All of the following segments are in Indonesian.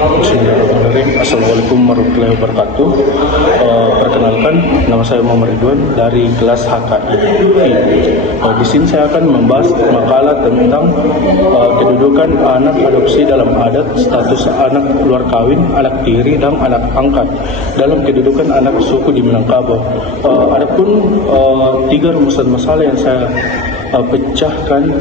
Bismillahirrahmanirrahim. Assalamualaikum warahmatullahi wabarakatuh. Perkenalkan, nama saya Muhammad Ridwan dari kelas HKI. Di sini saya akan membahas makalah tentang kedudukan anak adopsi dalam adat, status anak luar kawin, anak tiri, dan anak angkat dalam kedudukan anak suku di Minangkabau. Adapun 3 rumusan masalah yang saya pecahkan.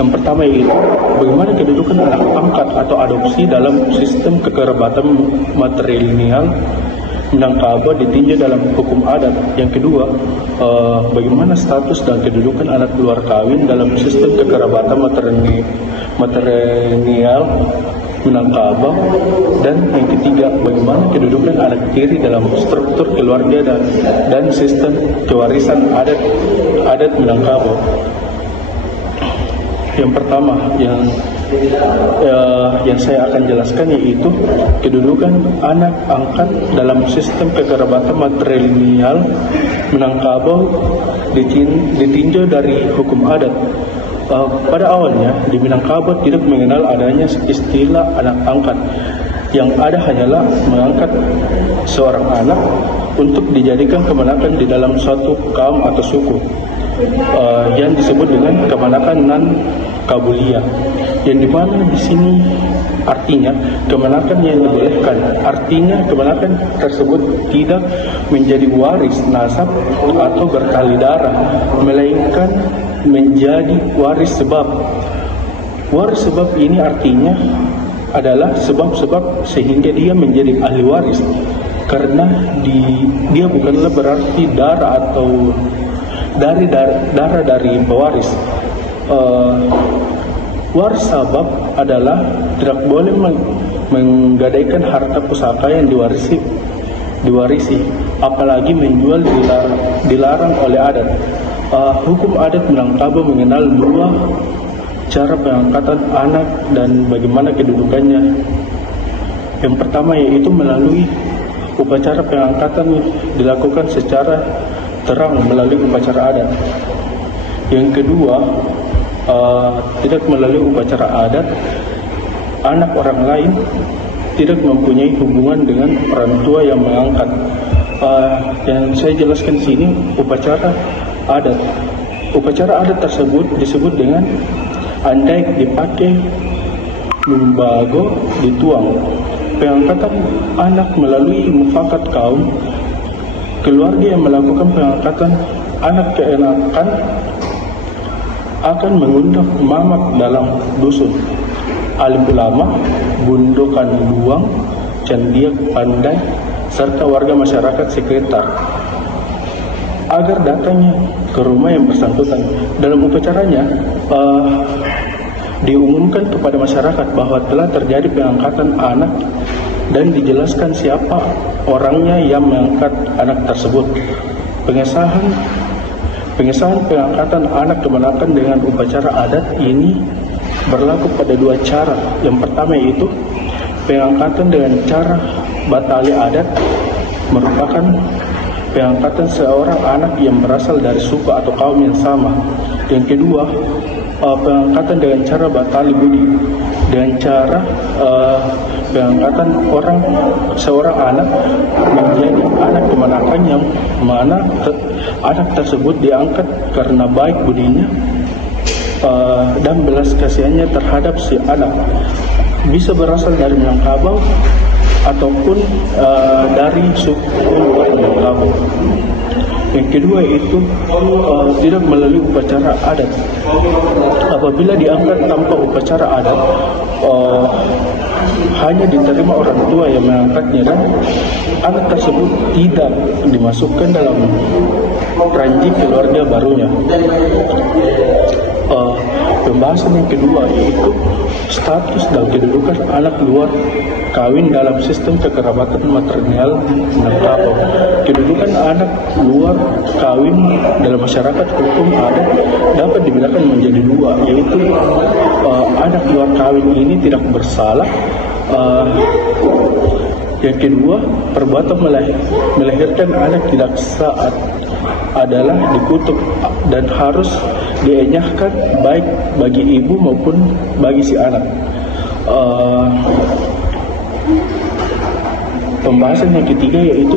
Yang pertama yaitu bagaimana kedudukan anak angkat atau adopsi dalam sistem kekerabatan matrilineal Minangkabau ditinjau dalam hukum adat. Yang kedua, bagaimana status dan kedudukan anak luar kawin dalam sistem kekerabatan matrilineal Minangkabau. Dan yang ketiga, bagaimana kedudukan anak tiri dalam struktur keluarga dan sistem kewarisan adat Minangkabau. Yang pertama yang saya akan jelaskan yaitu kedudukan anak angkat dalam sistem kekerabatan matrilineal Minangkabau ditinjau dari hukum adat. Pada awalnya di Minangkabau tidak mengenal adanya istilah anak angkat. Yang ada hanyalah mengangkat seorang anak untuk dijadikan kemenakan di dalam suatu kaum atau suku, yang disebut dengan kemenakan nan kabulia, yang dimana di sini artinya kemenakan yang dibolehkan. Artinya kemenakan tersebut tidak menjadi waris nasab atau bertali darah, melainkan menjadi waris sebab. Waris sebab ini artinya adalah sebab-sebab sehingga dia menjadi ahli waris, karena dia bukanlah berarti darah atau darah dari pewaris. Waris sabab adalah tidak boleh menggadaikan harta pusaka yang diwarisi, apalagi menjual dilarang oleh adat. Hukum adat Minangkabau mengenal 2 cara pengangkatan anak dan bagaimana kedudukannya. Yang pertama yaitu melalui upacara pengangkatan dilakukan secara terang melalui upacara adat. Yang kedua, tidak melalui upacara adat. Anak orang lain tidak mempunyai hubungan dengan orang tua yang mengangkat. Yang saya jelaskan di sini upacara adat. Upacara adat tersebut disebut dengan andai dipakai lumbago dituang. Pengangkatan anak melalui mufakat kaum. Keluarga yang melakukan pengangkatan anak keenakan akan mengundang mamak dalam dusun, alim ulama, gundukan luang, candiak pandai, serta warga masyarakat sekitar agar datangnya ke rumah yang bersangkutan. Dalam upacaranya diumumkan kepada masyarakat bahwa telah terjadi pengangkatan anak dan dijelaskan siapa orangnya yang mengangkat anak tersebut. Pengesahan pengangkatan anak kemenakan dengan upacara adat ini berlaku pada 2 cara. Yang pertama yaitu pengangkatan dengan cara batali adat, merupakan pengangkatan seorang anak yang berasal dari suku atau kaum yang sama. Yang kedua, pengangkatan dengan cara batali budi, dengan cara pengangkatan seorang anak menjadi anak kemenakan, yang mana anak tersebut diangkat karena baik budinya dan belas kasihannya terhadap si anak. Bisa berasal dari Minangkabau ataupun dari suku Minangkabau. Yang kedua itu tidak melalui upacara adat. Apabila diangkat tanpa upacara adat, hanya diterima orang tua yang mengangkatnya, dan anak tersebut tidak dimasukkan dalam ranjing keluarga barunya. Pembahasan yang kedua yaitu status dan kedudukan anak luar kawin dalam sistem kekerabatan matrilineal Minangkabau. Kedudukan anak luar kawin dalam masyarakat hukum adat dapat dibedakan menjadi 2, yaitu anak luar kawin ini tidak bersalah. Yang kedua, perbuatan melahirkan anak tidak sah adalah dikutuk dan harus dienyahkan baik bagi ibu maupun bagi si anak. Pembahasan yang ketiga yaitu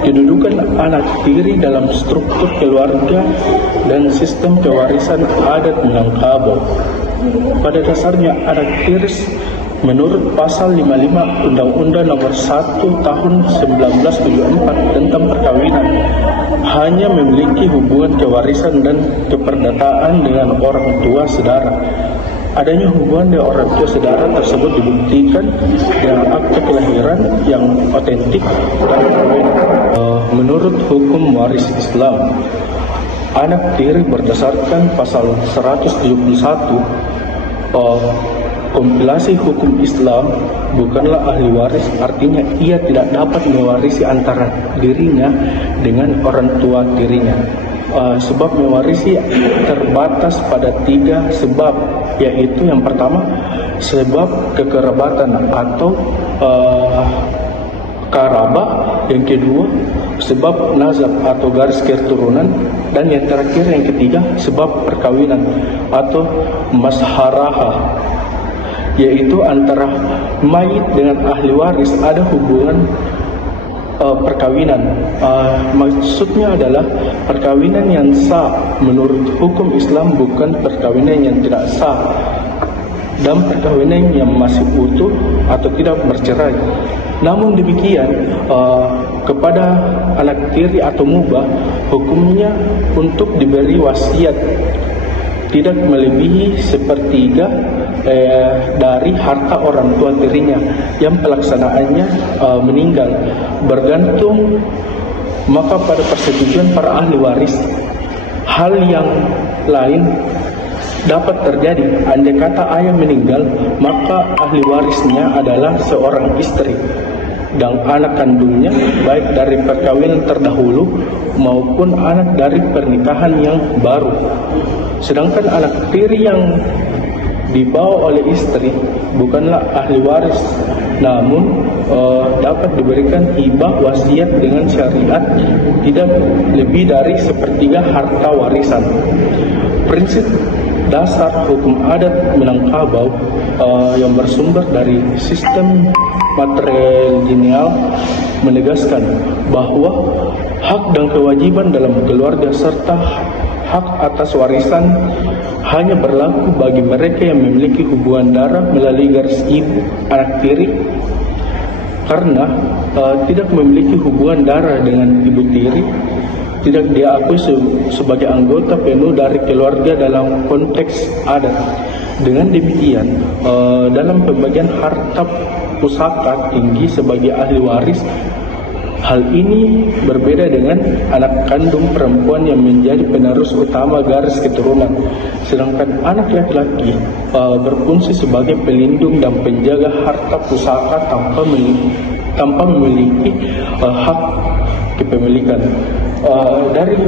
kedudukan anak tiri dalam struktur keluarga dan sistem kewarisan adat Minangkabau. Pada dasarnya anak tiri menurut pasal 55 Undang-Undang Nomor 1 Tahun 1974 tentang perkawinan hanya memiliki hubungan kewarisan dan keperdataan dengan orang tua saudara. Adanya hubungan dengan orang tua saudara tersebut dibuktikan dengan akte kelahiran yang otentik dan perkawinan. Menurut hukum waris Islam, anak tiri berdasarkan pasal 171 kompilasi hukum Islam bukanlah ahli waris, artinya ia tidak dapat mewarisi antara dirinya dengan orang tua tirinya. Sebab mewarisi terbatas pada 3 sebab, yaitu yang pertama sebab kekerabatan atau karabah, yang kedua sebab nazab atau garis keturunan, dan yang terakhir yang ketiga sebab perkawinan atau masharahah, yaitu antara mayit dengan ahli waris ada hubungan perkawinan. Maksudnya adalah perkawinan yang sah menurut hukum Islam, bukan perkawinan yang tidak sah dan perkawinan yang masih utuh atau tidak bercerai. Namun demikian, kepada anak tiri atau mubah, hukumnya untuk diberi wasiat tidak melebihi sepertiga dari harta orang tua tirinya yang pelaksanaannya meninggal, bergantung maka pada persetujuan para ahli waris. Hal yang lain dapat terjadi. Andai kata ayah meninggal, maka ahli warisnya adalah seorang istri dan anak kandungnya, baik dari perkawinan terdahulu maupun anak dari pernikahan yang baru. Sedangkan anak tiri yang dibawa oleh istri bukanlah ahli waris, namun dapat diberikan hibah wasiat dengan syariat tidak lebih dari sepertiga harta warisan. Prinsip dasar hukum adat Minangkabau yang bersumber dari sistem matrilineal menegaskan bahwa hak dan kewajiban dalam keluarga serta hak atas warisan hanya berlaku bagi mereka yang memiliki hubungan darah melalui garis ibu anak tiri, karena tidak memiliki hubungan darah dengan ibu tiri tidak diakui sebagai anggota penuh dari keluarga dalam konteks adat. Dengan demikian, dalam pembagian harta pusaka tinggi sebagai ahli waris. Hal ini berbeda dengan anak kandung perempuan yang menjadi penerus utama garis keturunan, sedangkan anak laki-laki berfungsi sebagai pelindung dan penjaga harta pusaka tanpa memiliki hak kepemilikan. Dari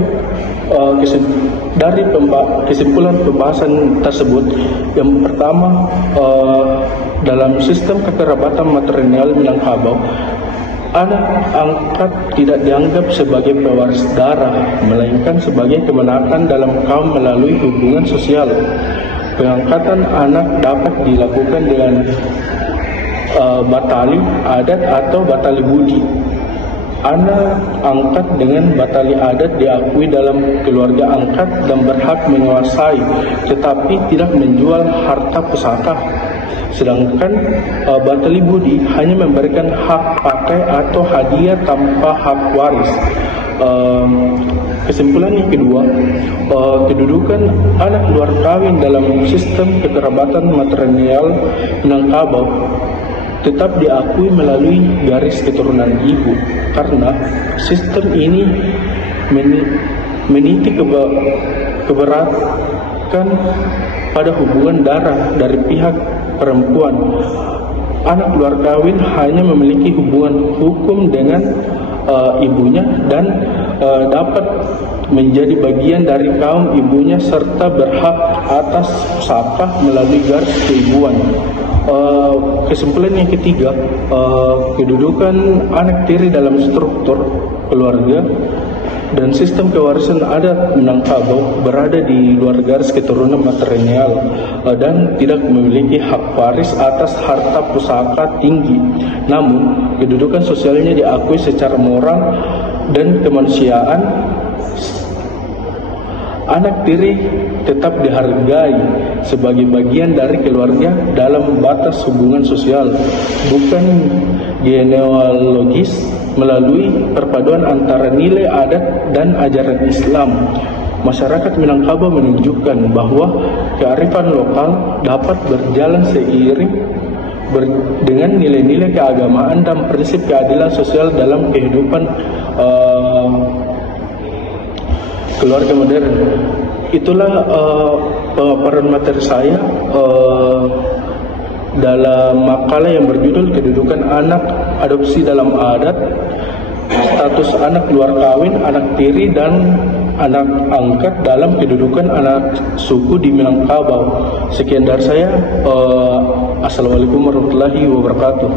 kesimpulan pembahasan tersebut, yang pertama, dalam sistem kekerabatan matrilineal Minangkabau, anak angkat tidak dianggap sebagai pewaris darah, melainkan sebagai kemenakan dalam kaum melalui hubungan sosial. Pengangkatan anak dapat dilakukan dengan batali adat atau batali budi. Anak angkat dengan batali adat diakui dalam keluarga angkat dan berhak menguasai, tetapi tidak menjual harta pusaka. Sedangkan batali budi hanya memberikan hak pakai atau hadiah tanpa hak waris. Kesimpulan yang kedua, kedudukan anak luar kawin dalam sistem kekerabatan matrilineal Minangkabau tetap diakui melalui garis keturunan ibu, karena sistem ini meniti keberatan pada hubungan darah dari pihak perempuan. Anak luar kawin hanya memiliki hubungan hukum dengan ibunya dan dapat menjadi bagian dari kaum ibunya serta berhak atas pusaka melalui garis keibuan. Kesimpulan yang ketiga, kedudukan anak tiri dalam struktur keluarga dan sistem kewarisan adat Minangkabau berada di luar garis keturunan matrilineal dan tidak memiliki hak waris atas harta pusaka tinggi. Namun, kedudukan sosialnya diakui secara moral dan kemanusiaan. Anak tiri tetap dihargai sebagai bagian dari keluarga dalam batas hubungan sosial, bukan genealogis, melalui perpaduan antara nilai adat dan ajaran Islam. Masyarakat Minangkabau menunjukkan bahwa kearifan lokal dapat berjalan seiring dengan nilai-nilai keagamaan dan prinsip keadilan sosial dalam kehidupan keluarga modern. Itulah pemaparan materi saya dalam makalah yang berjudul Kedudukan Anak Adopsi dalam Adat, Status Anak Luar Kawin, Anak Tiri, dan Anak Angkat dalam Kedudukan Anak Suku di Minangkabau. Sekian dari saya. Assalamualaikum warahmatullahi wabarakatuh.